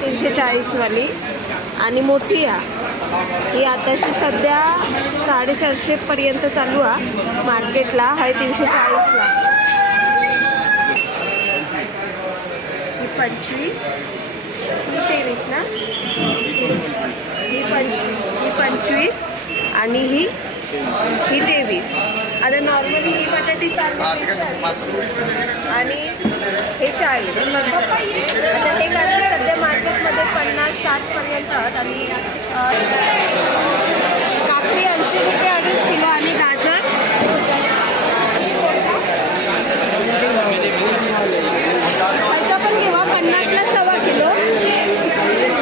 340 वाली आणि मोठी ही आताशी सध्या 450 पर्यंत चालू आहे मार्केटला. आहे 340ला. ही 25, ही 23 ना, ही 25 आणि ही 23. आता नॉर्मली ही बटाटी आणि हे 40. आता हे कांदे सध्या मार्केटमध्ये 50-60 पर्यंत आणि काकडी 80 रुपये 2.5 किलो आणि गाजर ह्याचा पण घेवा 50ला 1.25 किलो.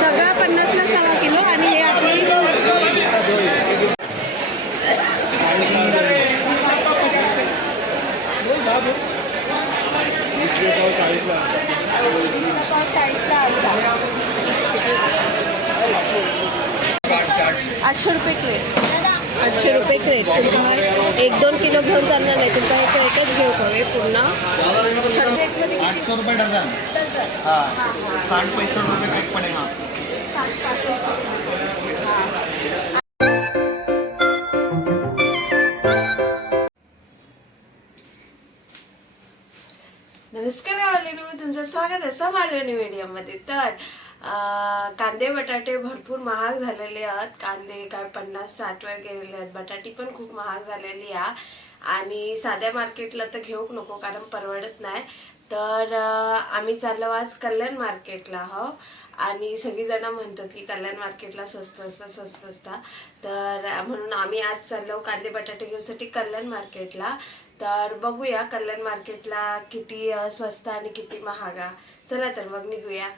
सगळा 50ला 1.25 किलो आणि हे आपली 800 रुपये क्रेट. 800 रुपये क्रेट. तुमका 1-2 किलो घेऊन चालणार नाही. तुमका हे क्रेटच घेऊ हवे पूर्ण. 800 रुपये डझन. हाँ 60-65 रुपये क्रेट पड़ेगा. नमस्कार गावालेनो, तुमचं स्वागत आहे समालोनी व्हिडिओमध्ये. तर कांदे बटाटे भरपूर महाग झालेले आहेत. कांदे काय 50-60 वर गेलेले आहेत. बटाटी पण खूप महाग झालेली आहे आणि साध्या मार्केटला तर घेऊक नको कारण परवडत नाही. तर आम्ही चाललो आज कल्याण मार्केटला आणि सगळीजण म्हणतात की कल्याण मार्केटला स्वस्त असतं. तर म्हणून आम्ही आज चाललो कांदे बटाटे घेऊसाठी कल्याण मार्केटला. तर बघूया कल्याण मार्केटला किती स्वस्त आणि किती महाग. चला तर मग निघूया.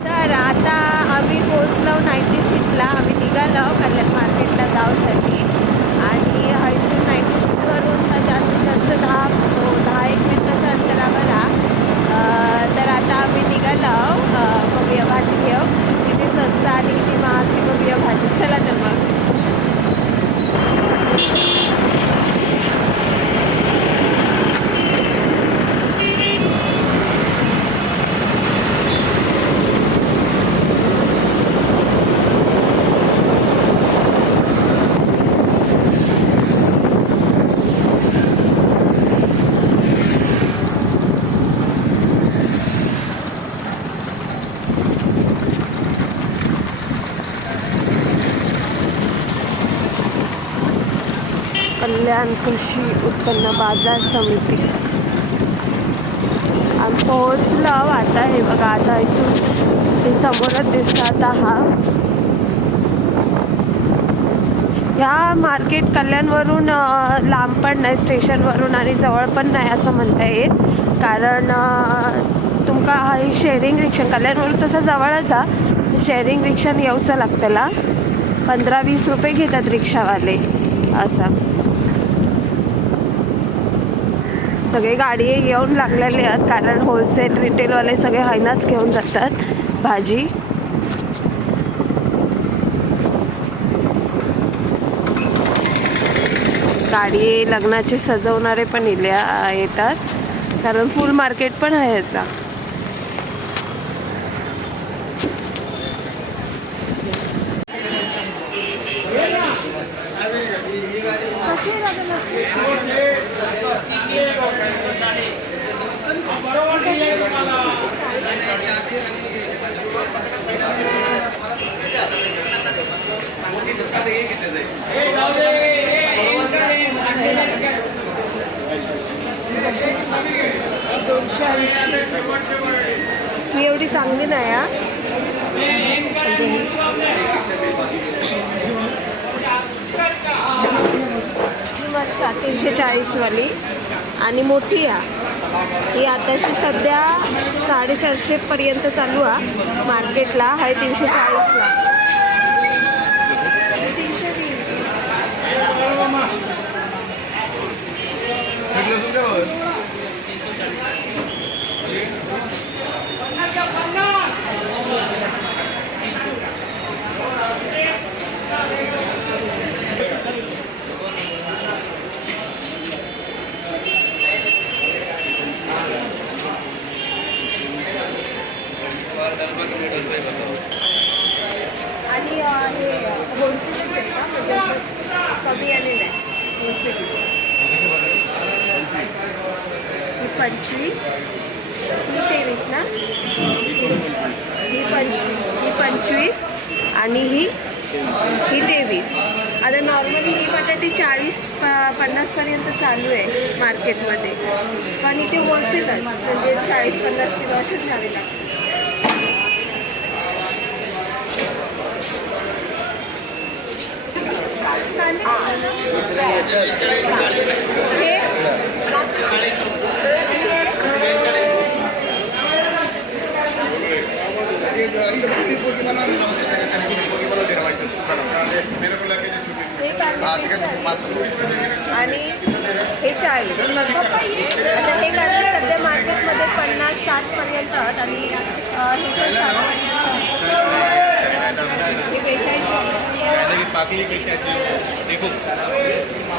तर आता आम्ही पोहोचलो 90 फीटला. आम्ही निघालो कल्याण मार्केटला जाऊसाठी आणि हयसून 90 फीटवरून जास्तीत जास्त 10-1 मिनिटाच्या अंतरावर तर आता आम्ही निघालो. बघूया भाजी घेऊ किती स्वस्त आणि किती महाग ती बघूया भाजी. चला तर मग. कल्याण कृषी उत्पन्न बाजार समिती आम्ही पोहोचलो. आता हे बघा, आता इथून हे समोरच दिसतात. ह्या मार्केट कल्याणवरून लांब पण नाही स्टेशनवरून आणि जवळ पण नाही असं म्हणता येत. कारण तुमका ही शेअरिंग रिक्षा कल्याणवरून तसं जवळच आहे. शेअरिंग रिक्षाने येऊचं लागतेला. 15-20 रुपये घेतात रिक्षावाले असं. सगळे गाडी येऊन लागलेले आहेत कारण होलसेल रिटेलवाले सगळे हैनाच घेऊन जातात भाजी. गाडी लग्नाचे सजवणारे पण येतात कारण फुल मार्केट पण आहे ह्याचा. ही एवढी चांगली नाही मस्त 340 वाली आणि मोठी ही आताशी सध्या 450 पर्यंत चालू आहे मार्केटला. आहे 340ला. 320. आणि हे होलसेलच आहे का म्हणजे असं कमी आणि नाही होलसेल. ही 25 ही 23 ना, ही 25 आणि ही 23. आता नॉर्मली ही बटाटी 40-50 चालू आहे मार्केटमध्ये, पण इथे होलसेलच म्हणजे 40-50 किलो असेच घ्यावे लागतात. आणि हे 40. आता हे कांदे सध्या मार्केटमध्ये 50-60 पर्यंत आहेत आणि हे 42. पाकली कैसे देखो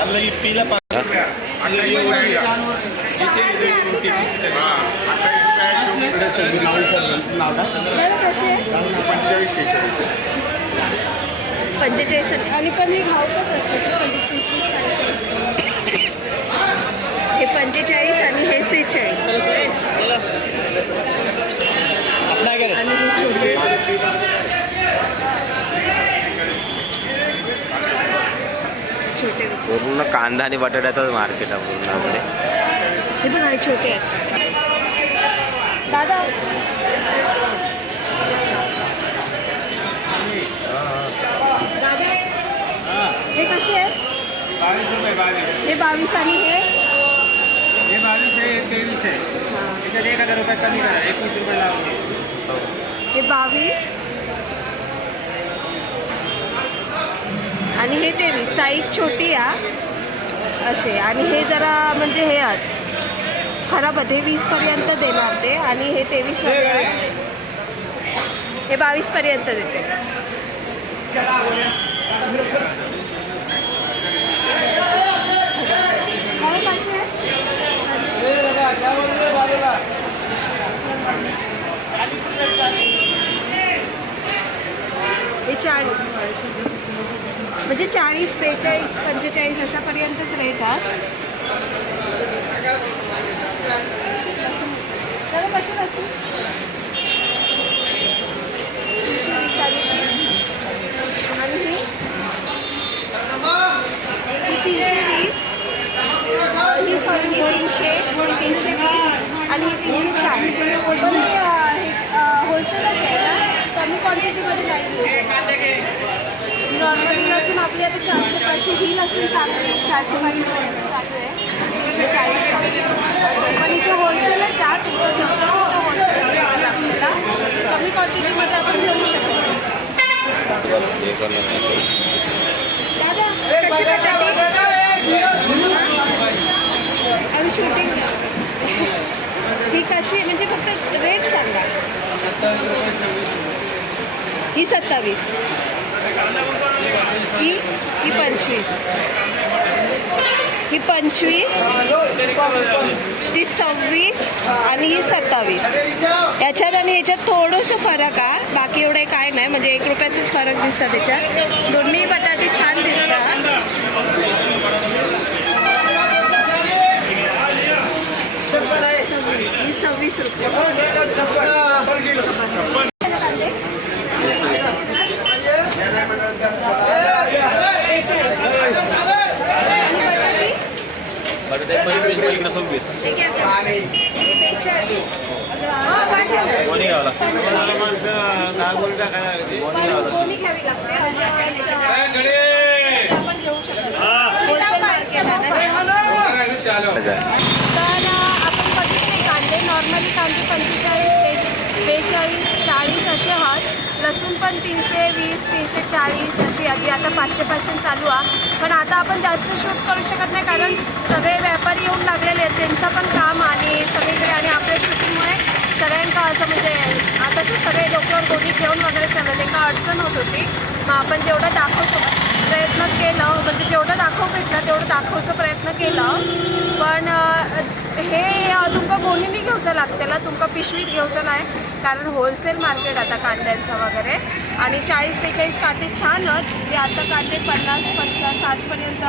अल्लाह ये पीला पंचेचाळीस आणि पण हे घाव कसं असतं? हे 45 आणि हे 46 आणि हे छोटे पूर्ण कांदा आणि बटाट्याचाच मार्केट आहे पूर्ण. हे बघा हे छोटे आहेत. दादा दादा हे कसे आहेत? 22 रुपये. हे 22 आणि हे 22 आहे, 23 आहे. त्याच्यात 1000 रुपये कमी करा, 21 रुपये लावून. हे 22 आणि हे 23. साईज छोटी आहे असे. आणि हे जरा म्हणजे हे आज खराब आहेत. हे 20 पर्यंत देणार ते आणि हे 23 वगैरे हे 22 पर्यंत देते. हे 40 म्हणजे 40, 42, 45 अशापर्यंतच रेट आहे. तर कशी राहते? 320 आणि ही 320 ही 320 आणि ही 340. होलसेलच आहे ना, कमी क्वांटिटीमध्ये नाही. नॉर्मली लसूण आपली आता 400-500 ही लसूण चालू आहे, 400-500 चालू आहे, 340. पण इथे होलसेलच आहे. तुमचं होलसेल घ्यावं लागतं, कमी क्वांटिटीमध्ये आपण घेऊ शकतो. दादा कशी बटाटी आणि शूटिंग ही कशी म्हणजे फक्त रेट सांगा. ही 27, ही 25, ही 25, ती 26 आणि ही 27. याच्यात आणि याच्यात थोडंसं फरक आहे, बाकी एवढे काय नाही. म्हणजे 1 रुपयाचाच फरक दिसतं त्याच्यात. दोन्ही बटाटे छान दिसतात. ही 26 रुपये. कोणी घ्यावी लागते आपण घेऊ शकतो. तर आपण बघितले कांदे, नॉर्मली कांदे 45, 42, 40 असे आहेत. लसूण पण 320, 340 अशी आधी. आता 500 चालू आहे. पण आता आपण जास्त शूट करू शकत नाही कारण सगळे व्यापारी येऊन लागलेले आहेत, त्यांचं पण काम आणि सगळीकडे. आणि आपल्या शूटिंगमुळे सगळ्यांका असं म्हणजे आता सगळे डोक्यावर गोणी घेऊन वगैरे चाललं, त्यांना अडचण होत होती. मग आपण जेवढं दाखवतो प्रयत्न केलं, म्हणजे जेवढं दाखवू भेटलं तेवढं दाखवायचा प्रयत्न केला. पण हे तुमका गोणीनी घेवचं लागतला, तुमका पिशवीत घेवचं नाही, कारण होलसेल मार्केट आता कांद्यांचं वगैरे. आणि 40-42 कांदे छान आहेत, जे आता कांदे 50-60पर्यंत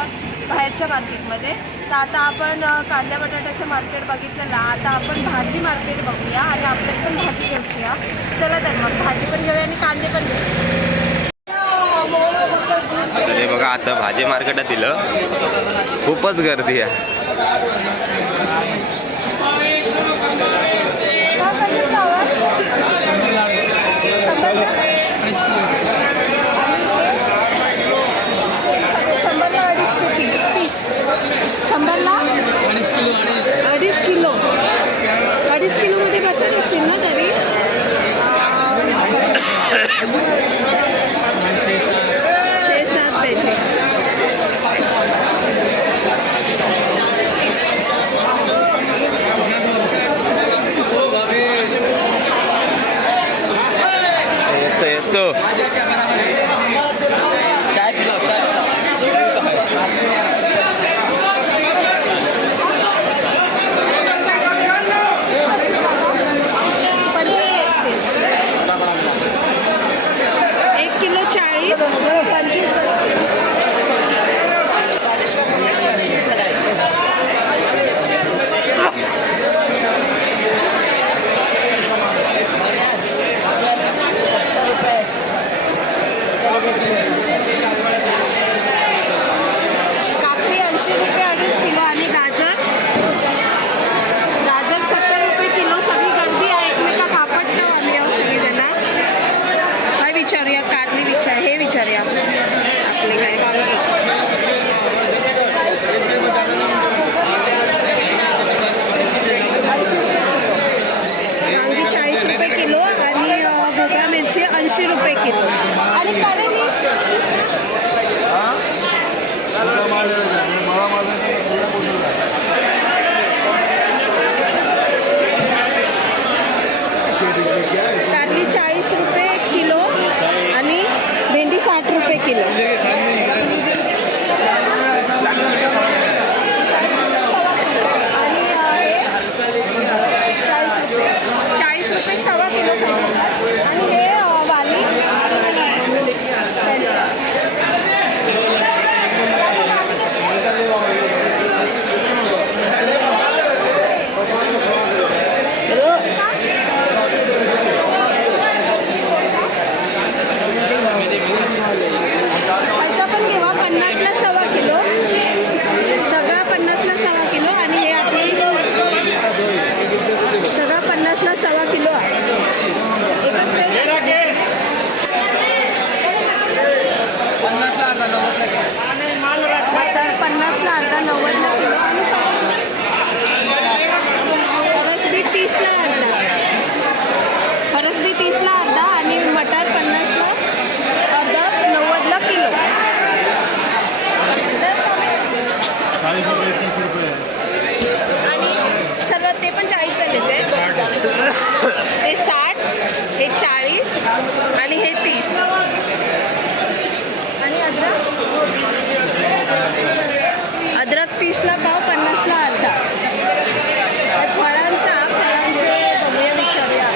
बाहेरच्या मार्केटमध्ये. तर आता आपण कांद्या बटाट्याचं मार्केट बघितलेलं, आता आपण भाजी मार्केट बघूया आणि आपल्याला पण भाजी घ्यायची आहे. चला तर मग भाजी पण घेऊया आणि कांदे पण घेऊया. हे बघा आता भाजी मार्केटात दिलं, खूपच गर्दी आहे. शंभरला 2.5 किलोमध्ये कसं दिसतील ना तरी 6-7 पेजे. येतो काकडी 80 रुपये 2.5 किलो आणि गाजर 70 रुपये किलो. सगळी गर्दी आहे, एकमेका कापडतो आम्ही सगळी त्यांना. काय विचारूया, कारली हे विचारूया आपले काय वांगी 40 रुपये किलो आणि भोपळा मिरची 80 रुपये किलो. आणि काळे कारली 40 रुपये किलो आणि भेंडी 60 रुपये किलो. आणि 40 रुपये सवा किलो पाहिजे. आणि हे वाली ह्याचा पण घेवा 50ला सवा किलो. सगळा 50ला सवा किलो. आणि हे आपली सगळा 50ला सवा किलो आहे. 50ला अर्धा 90ला किलो. फरसबी 30ला अर्धा आणि मटार 50ला अर्धा 90ला किलो. आणि सर्व ते पण 40 वालेच आहे. ते 60, हे 40 आणि हे 30. आणि अद्रक 30ला पाव 50ला अर्धा. फळांचे बघूया विचारूया.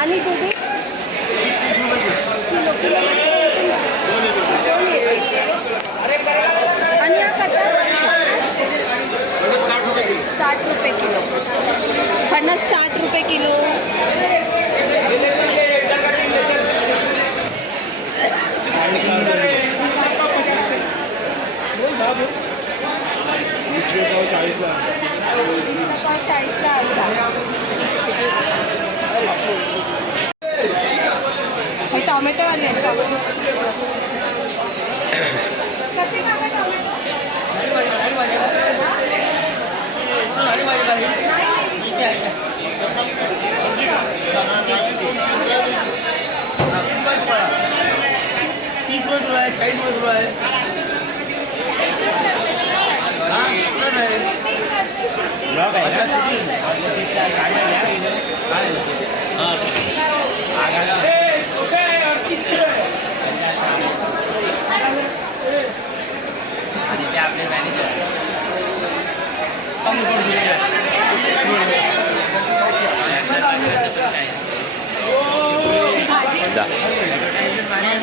आणि दुधी किलो आणि हा कसा 60 रुपये किलो. फणस 60 रुपये किलो. चाळीसला अर्धा. हे टोमॅटो आले कसे टाका टोमॅटो.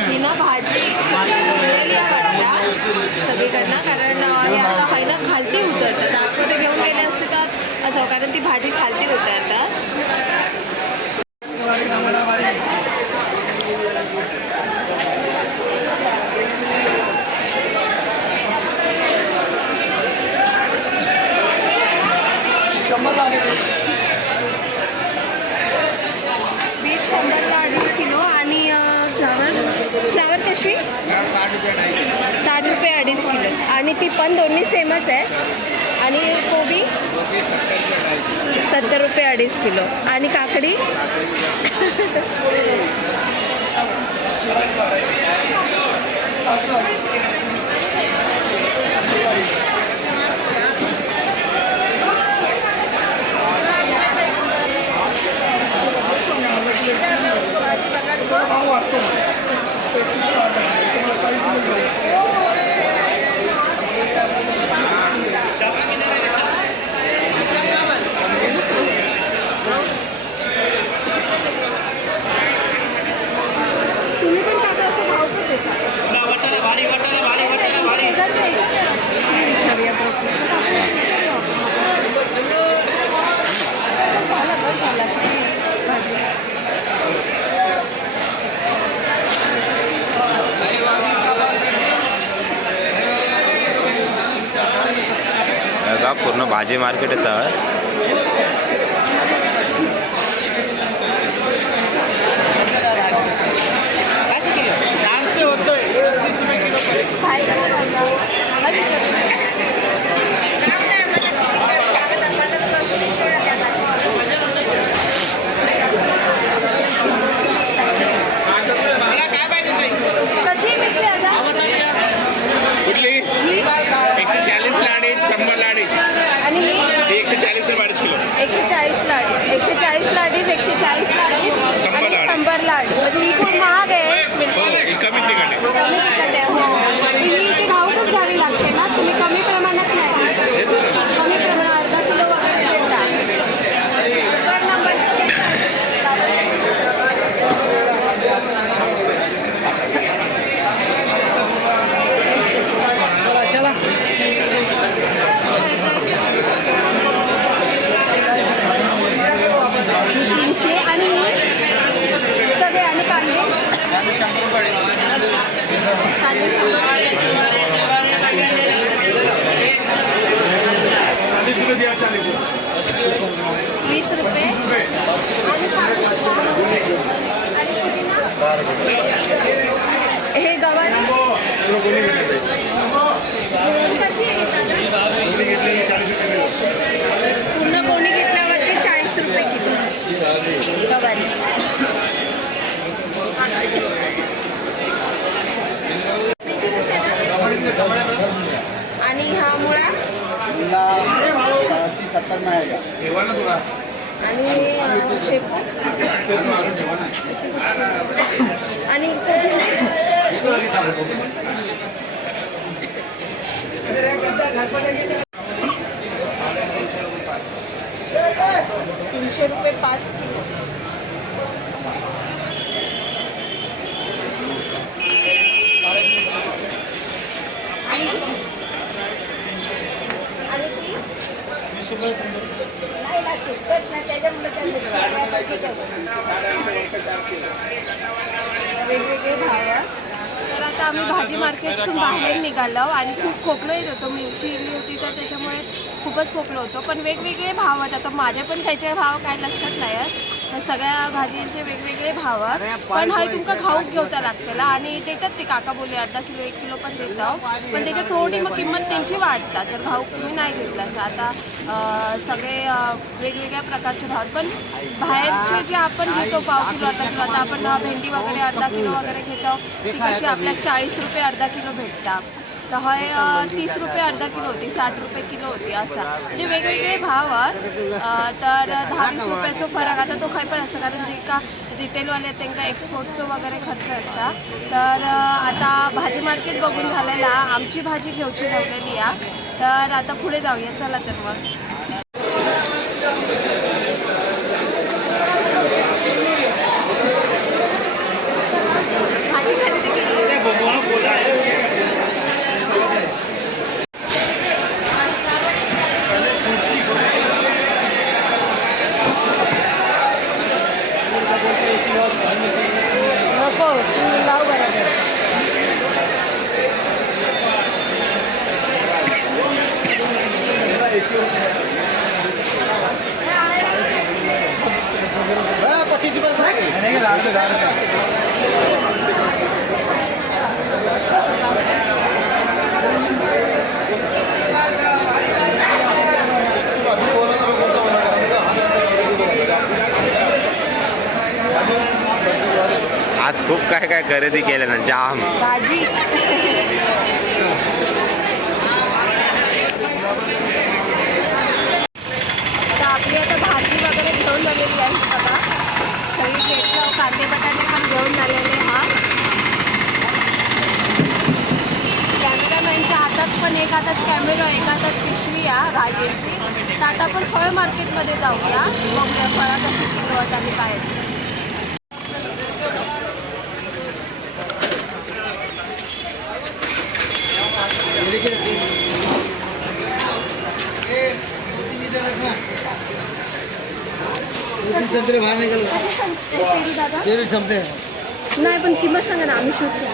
ही ना भाजी उरलेली आहे वाटतं सगळीकडनं, कारण हे आता आहे ना खालती उतरतं. आतमध्ये घेऊन गेले असते तर असं, कारण ती भाजी खालती उतरतात. बीट 100ला 2.5 किलो आणि फ्लावर कशी 60 रुपये 2.5 किलो. आणि ती पण दोन्ही सेमच आहे. आणि कोबी 70 रुपये 2.5 किलो. आणि काकडी पूर्ण भाजी मार्केट येतं. कशी मिळते आता? 140 लाडी 100 लाडी आणि 140 रुपये 2.5 किलो. 140 लाडी 140 लाडीज 140 लाडीज आणि 100 लाडी. म्हणजे ही खूप महाग आहे मिरची. कमी तिकडे कमी तिखट आहे. हो, ही ती घाऊकच घ्यावी लागते ना. तुम्ही कमी प्रमाणात नाही, कमी प्रमाणात अर्धा किलो वगैरे देता. आणि सगळे आणि कांदे ₹20 आणि हे गवार कशी पूर्ण कोणी घेतल्यावरती 40 रुपये किलो गवारी. आणि हा मुळा 70 में आएगा. आणि शेपू आणि 300 रुपये 5 किलो. वेगवेगळे भाव. तर आता आम्ही भाजी मार्केटतून बाहेर निघालो आणि खूप खोकलो येत होतो. मिरची इली होती तर त्याच्यामुळे खूपच खोकलो होतो. पण वेगवेगळे भाव आहेत. आता माझ्या पण त्याचे भाव काय लक्षात नाही आहेत. तर सगळ्या भाजींचे वेगवेगळे भाव आहेत. पण हय तुमका खाऊक घेवचा लागतला आणि देतात ते काका बोलले अर्धा किलो 1 किलो पण देतात. पण त्याच्यात थोडी मग किंमत त्यांची वाढतात जर भाव तुम्ही नाही घेतला तर. आता सगळे वेगवेगळ्या प्रकारचे भाव. पण बाहेरचे जे आपण घेतो पाव किलो अर्धा किलो, आता आपण भेंडी वगैरे अर्धा किलो वगैरे घेतो ती कशी आपल्या 40 रुपये अर्धा किलो भेटतात. तर हय 30 रुपये अर्धा किलो होती, 60 रुपये किलो होती असा. म्हणजे वेगवेगळे भाव आहेत. तर 10-20 रुपयाचा फरक आता तो खंय पण असतो कारण जे का रिटेलवाले त्यांना एक्सपोर्टचं वगैरे खर्च असतात. तर आता भाजी मार्केट बघून झालेला आमची भाजी घेऊची ठेवलेली आहे. तर आता पुढे जाऊया चला. तर मग भाजी खरेदी केली. आज खूप काय काय खरेदी केलं ना, जाम भाजी तर आपली आता भाजी वगैरे घेऊन आलेली आहे बघा. सगळी घेतलं, कांदे बटाटे पण घेऊन आलेले हा. कॅमेरामॅनच्या हातात पण एक हातात कॅमेरा एक हातात पिशवी आहे भाजीची. तर आता आपण फळ मार्केटमध्ये जाऊया, बघूया फळं कशी किलो आहेत आणि काय आहेत. संतरे बाहेर निघाल संपले नाही पण किंमत सांगा ना, आम्ही शूट करू.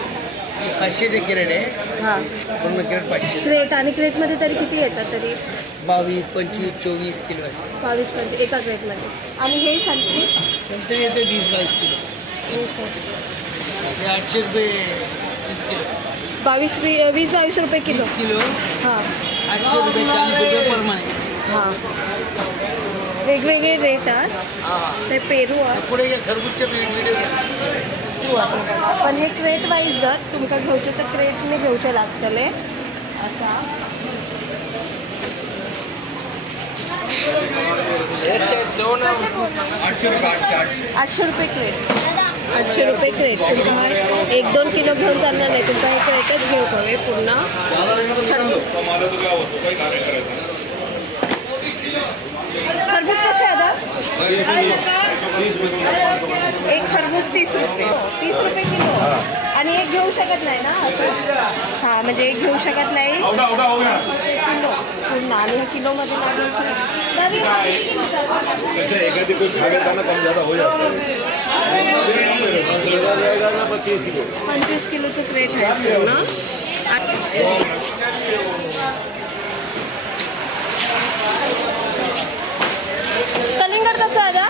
500 कॅरेट आहे. हां पूर्ण कॅरेट 500. क्रेट आणि क्रेटमध्ये तरी किती येतात तरी 22, 25, 24 किलो असते. 22-25 एका क्रेटमध्ये. आणि हे संत्री संतरे येते 20-22 किलो. हे 800 रुपये 20 किलो. 20-22 रुपये किलो. 20 किलो हां 800 रुपये 40 रुपये परमाने. हां वेगवेगळे रेट आहेत. ते पेरू आहे. पुढे घ्या खरबूजचे व्हिडिओ घ्या. पण हे क्रेट वाईज जर तुमका घेऊचे तर क्रेटने घेऊचे लागतले असा. 800 रुपये क्रेट. 800 रुपये क्रेट. तुमका 1-2 किलो घेऊन चालणार नाही, तुमका हे क्रेटच घेऊ हवे पूर्ण. खरबूज कसे आता? एक खरबूज 30 रुपये. 30 रुपये किलो. आणि एक घेऊ शकत नाही ना असं? हां म्हणजे एक घेऊ शकत नाही किलो पूर्ण. आणि हे किलोमध्ये नाही घेऊ शकत. 25 किलोचं क्रेट आहे पूर्ण. कलिंगड कसं आता?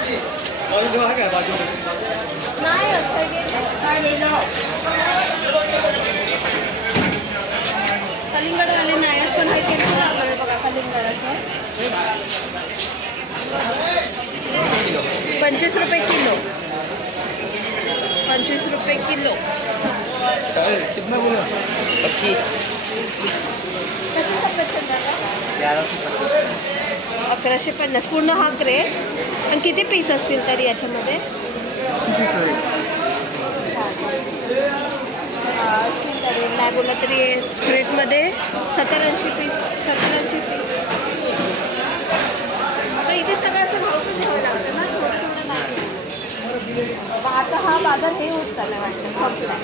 नाही कलिंगड आले नाही पण हे केलं आपल्याला बघा कलिंगडाचं 25 रुपये किलो. 25 रुपये किलो. कितना बोला? 1150 पूर्ण हा क्रेट. आणि किती पीस असतील तरी याच्यामध्ये? असतील तरी नाही बोला तरी क्रेटमध्ये 70-80 पीस. 70-80 पीस. पण इथे सगळं असं भाव पण घ्यावं लागतं ना, थोडं थोडं नाही. आता हा बाजार हे होत चालला वाटतं संपला.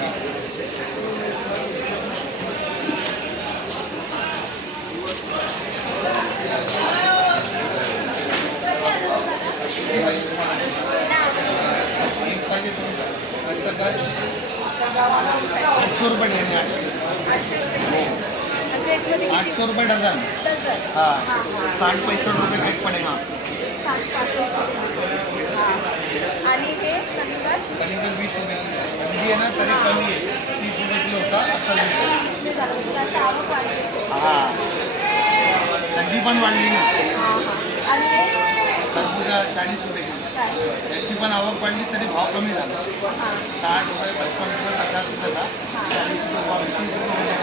₹800 देणे. 800 रुपये डझन. हाँ 60-65 रुपये प्लेट पड़ेगा. आणि हे कलिंगड कलिंगड 20 रुपये किलो. अंडी आहे ना तरी कमी आहे, 30 रुपये किलो होता, आता 20 रुपये. आता आवक वाढली. हां, अंडी पण वाढली ना. हां. आणि हे टरबूजा 40 रुपये किलो. याची पण आवक वाढली तरी भाव कमी झाला. 60 रुपये, 55 रुपये, 50 रुपये था, 40 रुपये भाव, 30 रुपये.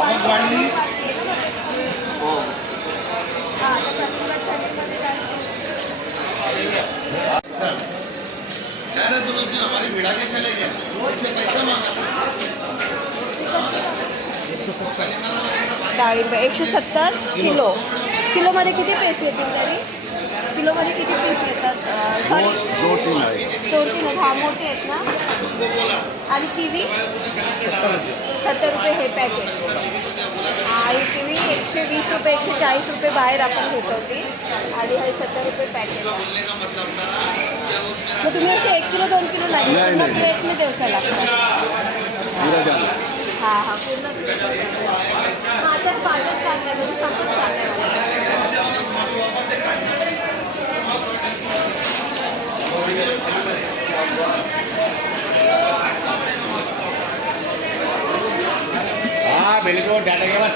आवक वाढली. हो. क्या रे तुम लोग हमारी भिड़ा के चले गए, इससे पैसा मांगा. डाळिंब 170 किलो. किलोमध्ये किती पीस येतील तरी? किलोमध्ये किती पीस येतात? सॉरी, 2-3 आहे. 2-3 हा मोठे आहेत ना. आणि किवी 70 रुपये हे पॅकेट. आणि किवी 120 रुपये 140 रुपये बाहेर आपण घेत होती आणि हे 70 रुपये पॅकेट. मग तुम्ही असे 1 किलो 2 किलो नाही प्लेटने दिवसा लागतात. हां हां पूर्ण हां तर पाण्यात चांगलं म्हणजे संपत चांगलं. हाँ बिल्कुल डाटा के बाद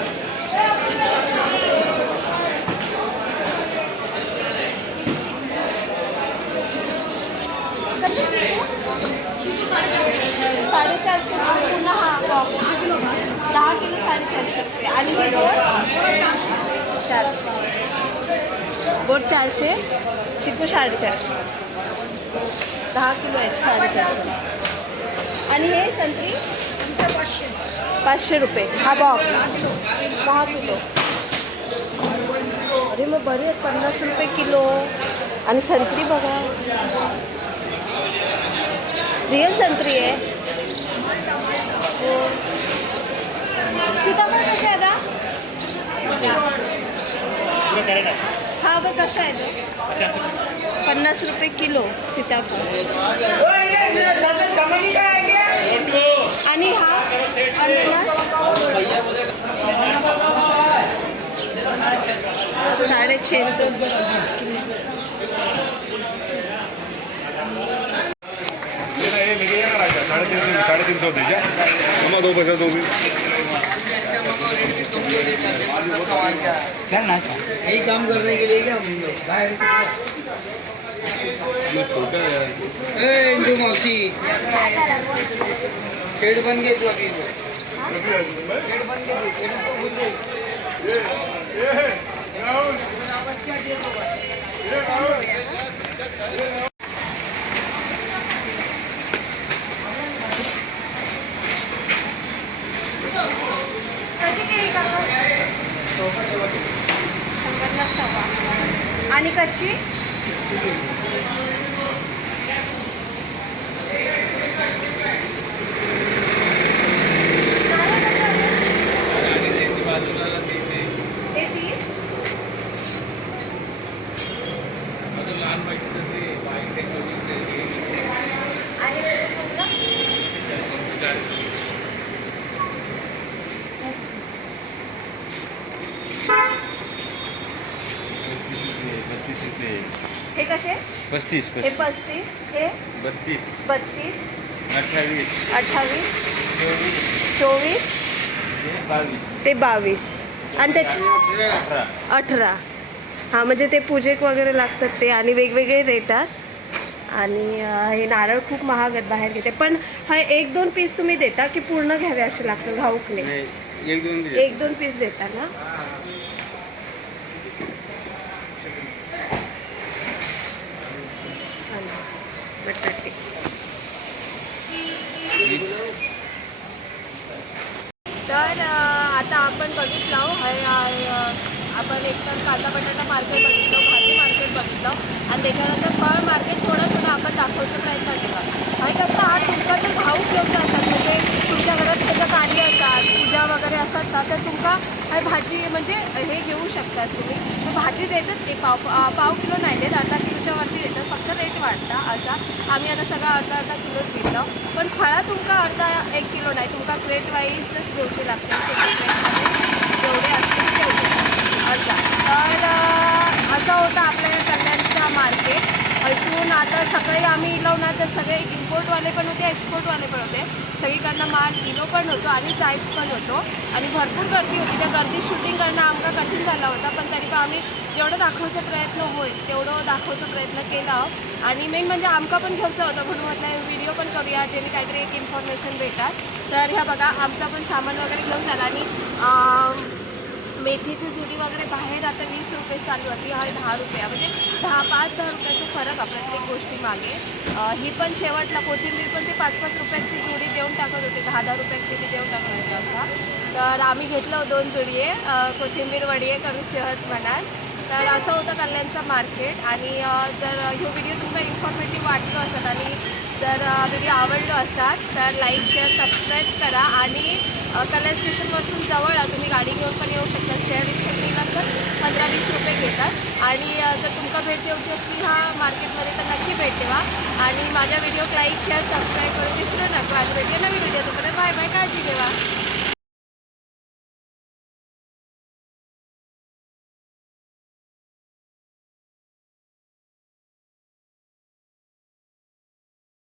₹450 पुन्हा हा बॉक्स 10 किलो 450 रुपये. आणि हे बोर 400. बोर 400, चिकू 450. 10 किलो आहेत 450. आणि हे संत्री 500 रुपये हा बॉक्स 10 किलो. अरे मग बरे आहेत 50 रुपये किलो. आणि संत्री बघा, रिअल संत्री आहे. हो. सीताफळ कशा आहे का? हा बघ कसा आहे तो? 50 रुपये किलो सीताफळ. आणि हा अननस 650. साढ़े तीन सौ दीजिए हम 2 पैसे दो भी यही काम करने के लिए क्या हम इंदू मौसी शेड बन गए तो अभी शेड बन गए. आणि कच्ची हे कसे? 35 हे 35, हे 32 32, 28 28, 24 ते 22 आणि त्याची 18. हां म्हणजे ते पूजेक वगैरे लागतात ते. आणि वेगवेगळे रेटात. आणि हे नारळ खूप महाग आहेत बाहेर घेते. पण हा 1-2 पीस तुम्ही देता की पूर्ण घ्यावे असे लागतं घाऊकने? 1-2 पीस देता ना. बटाटे तर आता आपण बघितलं आपण एकतर कांदा बटाटा मार्केट बघितलं, भाजी मार्केट बघितलं आणि त्याच्यानंतर फळ मार्केट थोडं आपण दाखवण्याचा प्रयत्न केला. आणि कसं हा तुमचा जर भाऊ घेऊन जातात म्हणजे तुमच्या घरात त्याचं कार्य असतात, पूजा वगैरे असतात ना, तर तुमका हे भाजी म्हणजे हे घेऊ शकता तुम्ही. भाजी देतात ते पाव किलो नाही देत, अर्धा किलोच्या वरती देतात. फक्त रेट वाढता असा. आम्ही आता सगळं अर्धा किलोच घेतलं. पण फळं तुमका अर्धा 1 किलो नाही, तुमका क्रेट वाईजच घेऊची लागते. जेवढे असतील तेवढे असा. तर असं होतं आपल्या कल्याणचा मार्केट. असून आता सकाळी आम्ही इलो ना तर सगळे इम्पोर्टवाले पण होते, एक्सपोर्टवाले पण होते. सगळीकडनं माल इलो पण होतो आणि जायत पण होतो आणि भरपूर गर्दी होती. त्या गर्दीत शूटिंग करणं आमका कठीण झाला होता, पण तरी पण आम्ही जेवढं दाखवायचा प्रयत्न होईल तेवढं दाखवायचा प्रयत्न केला. आणि मेन म्हणजे आमका पण घ्यायचं होतं म्हणून म्हटलं व्हिडिओ पण करूया, ज्याने काहीतरी एक इन्फॉर्मेशन भेटतात. तर ह्या बघा आमचा पण सामान वगैरे घेऊन झाला आणि मेथीची जुडी वगैरे बाहेर आता 20 रुपये चालू होती, हा 10 रुपये, म्हणजे 5-10 रुपयाचा फरक आहे प्रत्येक गोष्टी मागे. ही पण शेवटला कोथिंबीर पण ते 5-5 रुपयाची जुडी देऊन टाकत होते, 10-10 रुपयाची जुडी देऊन टाकत होते असा. तर आम्ही घेतलं 2 जुडीये कोथिंबीर वडीये करून चहत म्हणाल. तर असं होतं कल्याणचं मार्केट. आणि जर ह्यो व्हिडिओ तुमका इन्फॉर्मेटिव्ह वाटलो असत आणि जर व्हिडिओ आवडलो असाल तर लाईक शेअर सबस्क्राईब करा. आणि कल्याण स्टेशनपासून जवळ आहे, तुम्ही गाडी घेऊन पण येऊ शकता. शेअर रिक्षात गेला तर 15-20 रुपये घेतात. आणि जर तुमका भेट द्यायची असली ह्या मार्केटमध्ये तर नक्की भेट द्यावा. आणि माझ्या व्हिडिओ लाईक शेअर सबस्क्राईब करून विसरू नका. आणि भेटूया नवीन व्हिडिओ. तोपर्यंत बाय बाय, काळजी घेवा.